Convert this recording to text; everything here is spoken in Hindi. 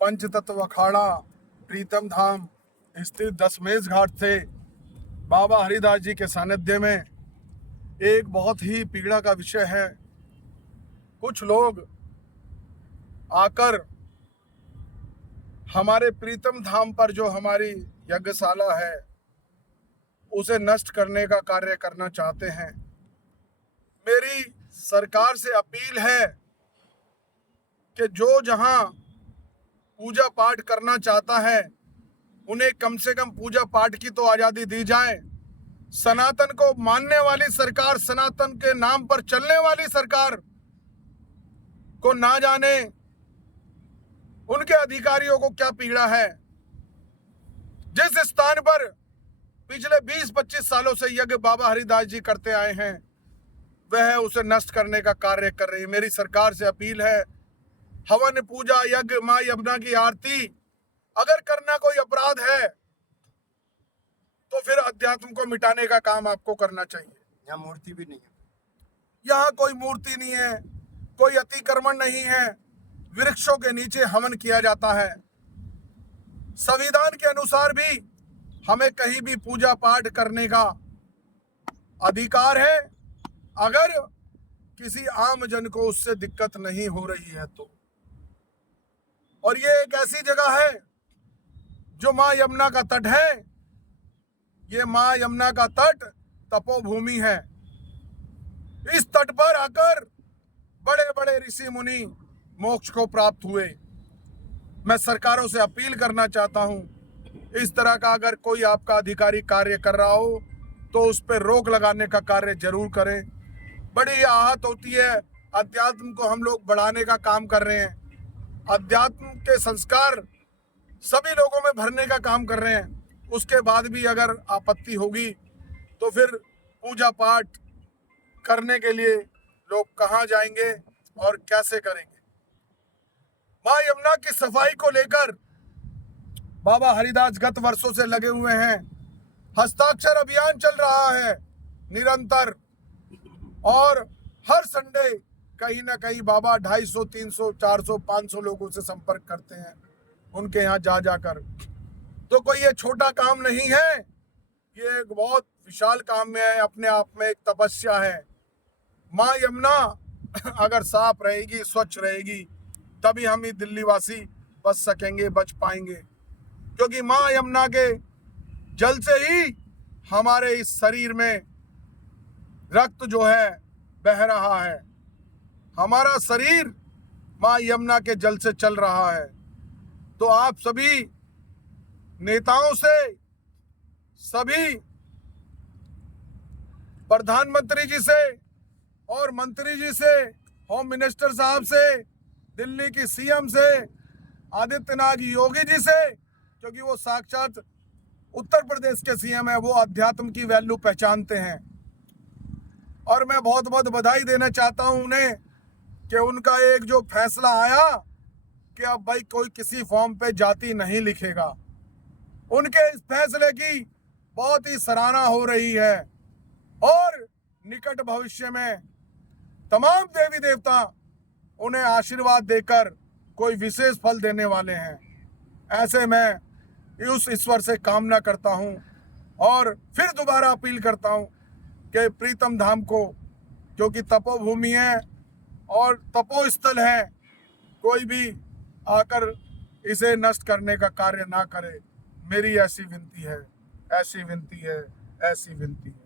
पंचतत्व अखाड़ा प्रीतम धाम स्थित दशमेश घाट से बाबा हरिदास जी के सानिध्य में एक बहुत ही पीड़ा का विषय है। कुछ लोग आकर हमारे प्रीतम धाम पर जो हमारी यज्ञशाला है उसे नष्ट करने का कार्य करना चाहते हैं। मेरी सरकार से अपील है कि जो जहां पूजा पाठ करना चाहता है उन्हें कम से कम पूजा पाठ की तो आजादी दी जाए। सनातन को मानने वाली सरकार, सनातन के नाम पर चलने वाली सरकार को ना जाने उनके अधिकारियों को क्या पीड़ा है। जिस स्थान पर पिछले 20-25 सालों से यज्ञ बाबा हरिदास जी करते आए हैं वह उसे नष्ट करने का कार्य कर रही है। मेरी सरकार से अपील है, हवन पूजा यज्ञ मां यमुना की आरती अगर करना कोई अपराध है तो फिर अध्यात्म को मिटाने का काम आपको करना चाहिए। यहाँ मूर्ति भी नहीं है, यहाँ कोई मूर्ति नहीं है, कोई अतिक्रमण नहीं है, वृक्षों के नीचे हवन किया जाता है। संविधान के अनुसार भी हमें कहीं भी पूजा पाठ करने का अधिकार है अगर किसी आम जन को उससे दिक्कत नहीं हो रही है तो। और ये एक ऐसी जगह है जो मां यमुना का तट है। ये मां यमुना का तट तपोभूमि है। इस तट पर आकर बड़े बड़े ऋषि मुनि मोक्ष को प्राप्त हुए। मैं सरकारों से अपील करना चाहता हूं, इस तरह का अगर कोई आपका अधिकारी कार्य कर रहा हो तो उस पर रोक लगाने का कार्य जरूर करें। बड़ी आहत होती है। अध्यात्म को हम लोग बढ़ाने का काम कर रहे हैं, अध्यात्म के संस्कार सभी लोगों में भरने का काम कर रहे हैं। उसके बाद भी अगर आपत्ति होगी तो फिर पूजा पाठ करने के लिए लोग कहाँ जाएंगे और कैसे करेंगे। मां यमुना की सफाई को लेकर बाबा हरिदास गत वर्षों से लगे हुए हैं। हस्ताक्षर अभियान चल रहा है निरंतर और हर संडे कहीं ना कहीं बाबा 250, 300, 400, 500 लोगों से संपर्क करते हैं उनके यहाँ जा जाकर। तो कोई ये छोटा काम नहीं है, ये एक बहुत विशाल काम में है, अपने आप में एक तपस्या है। मां यमुना अगर साफ रहेगी, स्वच्छ रहेगी, तभी हम ही दिल्ली वासी बच सकेंगे, बच पाएंगे। क्योंकि मां यमुना के जल से ही हमारे इस शरीर में रक्त जो है बह रहा है। हमारा शरीर मां यमुना के जल से चल रहा है। तो आप सभी नेताओं से, सभी प्रधानमंत्री जी से और मंत्री जी से, होम मिनिस्टर साहब से, दिल्ली की सीएम से, आदित्यनाथ योगी जी से, क्योंकि वो साक्षात उत्तर प्रदेश के सीएम है, वो अध्यात्म की वैल्यू पहचानते हैं। और मैं बहुत बहुत बधाई देना चाहता हूं उन्हें कि उनका एक जो फैसला आया कि अब भाई कोई किसी फॉर्म पे जाति नहीं लिखेगा, उनके इस फैसले की बहुत ही सराहना हो रही है। और निकट भविष्य में तमाम देवी देवता उन्हें आशीर्वाद देकर कोई विशेष फल देने वाले हैं। ऐसे मैं उस ईश्वर से कामना करता हूं और फिर दोबारा अपील करता हूं कि प्रीतम धाम को, क्योंकि तपोभूमि है और तपोस्थल है, कोई भी आकर इसे नष्ट करने का कार्य ना करे। मेरी ऐसी विनती है, ऐसी विनती है, ऐसी विनती है।